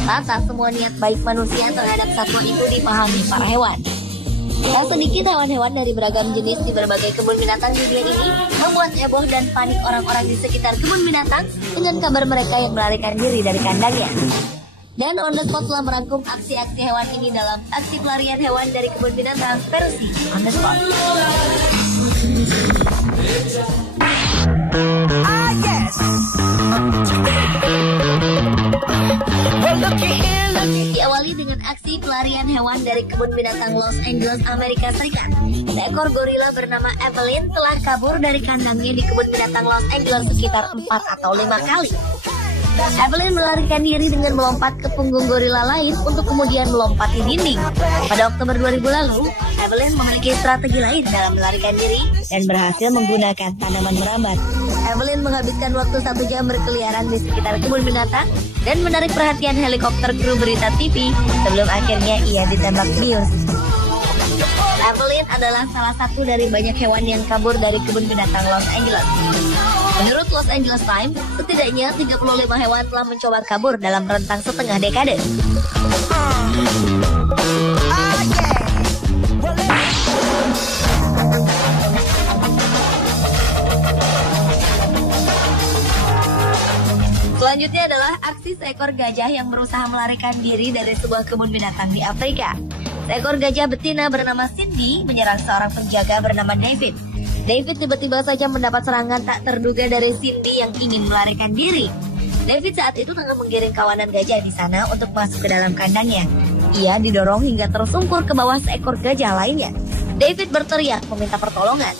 Ternyata tak semua niat baik manusia terhadap satwa itu dipahami para hewan. Tak sedikit hewan-hewan dari beragam jenis di berbagai kebun binatang di dunia ini membuat heboh dan panik orang-orang di sekitar kebun binatang dengan kabar mereka yang melarikan diri dari kandangnya. Dan On The Spot telah merangkum aksi-aksi hewan ini dalam aksi pelarian hewan dari kebun binatang versi On The Spot. Diawali dengan aksi pelarian hewan dari kebun binatang Los Angeles, Amerika Serikat. Seekor gorila bernama Evelyn telah kabur dari kandangnya di kebun binatang Los Angeles sekitar 4 atau 5 kali. Evelyn melarikan diri dengan melompat ke punggung gorila lain untuk kemudian melompati dinding. Pada Oktober 2000 lalu, Evelyn memiliki strategi lain dalam melarikan diri dan berhasil menggunakan tanaman merambat. Evelyn menghabiskan waktu 1 jam berkeliaran di sekitar kebun binatang dan menarik perhatian helikopter kru berita TV sebelum akhirnya ia ditembak bius. Evelyn adalah salah satu dari banyak hewan yang kabur dari kebun binatang Los Angeles. Menurut Los Angeles Times, setidaknya 35 hewan telah mencoba kabur dalam rentang setengah dekade. Selanjutnya adalah aksi seekor gajah yang berusaha melarikan diri dari sebuah kebun binatang di Afrika. Seekor gajah betina bernama Cindy menyerang seorang penjaga bernama David. David tiba-tiba saja mendapat serangan tak terduga dari Cindy yang ingin melarikan diri. David saat itu tengah menggiring kawanan gajah di sana untuk masuk ke dalam kandangnya. Ia didorong hingga tersungkur ke bawah seekor gajah lainnya. David berteriak meminta pertolongan.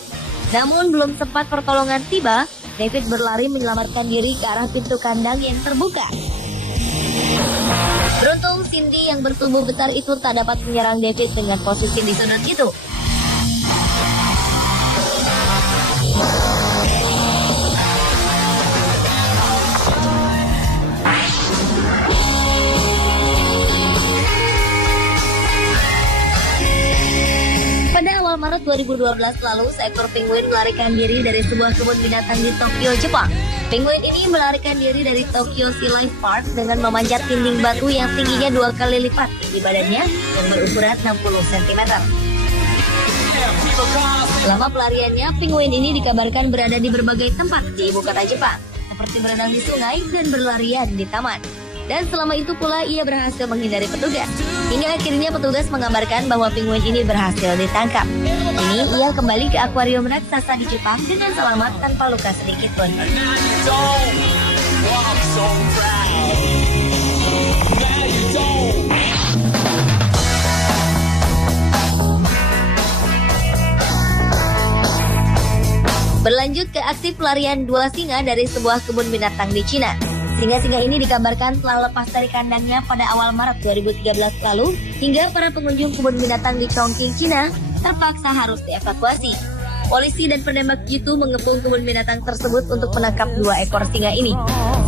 Namun belum sempat pertolongan tiba, David berlari menyelamatkan diri ke arah pintu kandang yang terbuka. Beruntung Cindy yang bertubuh besar itu tak dapat menyerang David dengan posisi di sudut itu. Pada awal Maret 2012 lalu, seekor penguin melarikan diri dari sebuah kebun binatang di Tokyo, Jepang. Penguin ini melarikan diri dari Tokyo Sea Life Park dengan memanjat dinding batu yang tingginya 2 kali lipat tinggi badannya yang berukuran 60 cm. Selama pelariannya, penguin ini dikabarkan berada di berbagai tempat di ibu kota Jepang, seperti berenang di sungai dan berlarian di taman. Dan selama itu pula ia berhasil menghindari petugas. Hingga akhirnya petugas mengabarkan bahwa penguin ini berhasil ditangkap. Kini ia kembali ke akuarium raksasa di Jepang dengan selamat tanpa luka sedikit pun. Berlanjut ke aksi pelarian 2 singa dari sebuah kebun binatang di Cina. Singa-singa ini dikabarkan telah lepas dari kandangnya pada awal Maret 2013 lalu, hingga para pengunjung kebun binatang di Chongqing, Cina terpaksa harus dievakuasi. Polisi dan penembak jitu mengepung kebun binatang tersebut untuk menangkap 2 ekor singa ini.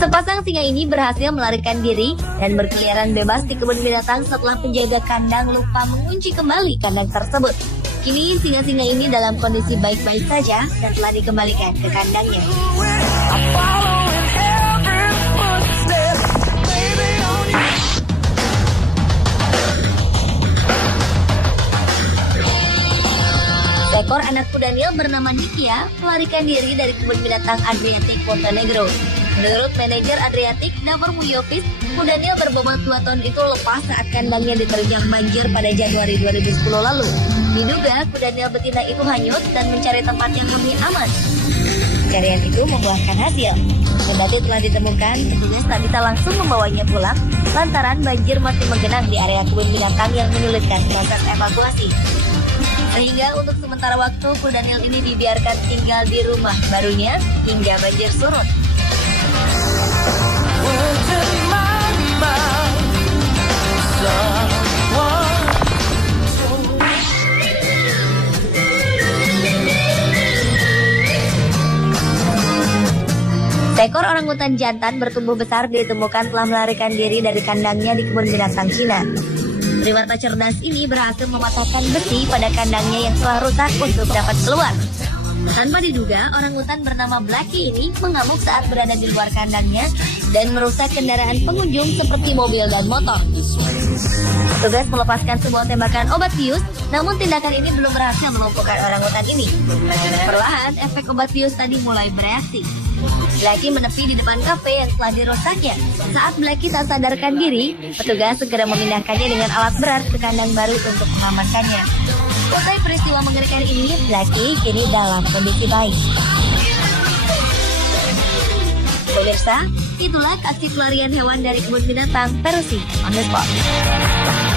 Sepasang singa ini berhasil melarikan diri dan berkeliaran bebas di kebun binatang setelah penjaga kandang lupa mengunci kembali kandang tersebut. Kini singa-singa ini dalam kondisi baik-baik saja dan telah dikembalikan ke kandangnya. Seekor anak kuda Nil bernama Nikia melarikan diri dari kebun binatang Adriatic Montenegro. Menurut manajer Adriatic, Davor Mujovic, kuda Nil berbobot 2 ton itu lepas saat kandangnya diterjang banjir pada Januari 2010 lalu. Diduga kuda Nil betina itu hanyut dan mencari tempat yang lebih aman. Pencarian itu membuahkan hasil. Kendati telah ditemukan, petugas tak bisa langsung membawanya pulang lantaran banjir masih menggenang di area kebun binatang yang menyulitkan proses evakuasi. Sehingga untuk sementara waktu kuda Nil ini dibiarkan tinggal di rumah barunya hingga banjir surut. Seekor orangutan jantan bertubuh besar ditemukan telah melarikan diri dari kandangnya di kebun binatang Cina. Primata cerdas ini berhasil mematahkan besi pada kandangnya yang telah rusak untuk dapat keluar. Tanpa diduga, orangutan bernama Blacky ini mengamuk saat berada di luar kandangnya dan merusak kendaraan pengunjung seperti mobil dan motor. Petugas melepaskan sebuah tembakan obat bius, namun tindakan ini belum berhasil melumpuhkan orangutan ini. Perlahan, efek obat bius tadi mulai bereaksi. Blacky menepi di depan kafe yang telah dirusaknya. Saat Blacky tak sadarkan diri, petugas segera memindahkannya dengan alat berat ke kandang baru untuk mengamankannya. Usai peristiwa mengerikan ini, Blacky kini dalam kondisi baik. Pemirsa, itulah aksi pelarian hewan dari kebun binatang Perusi on the spot.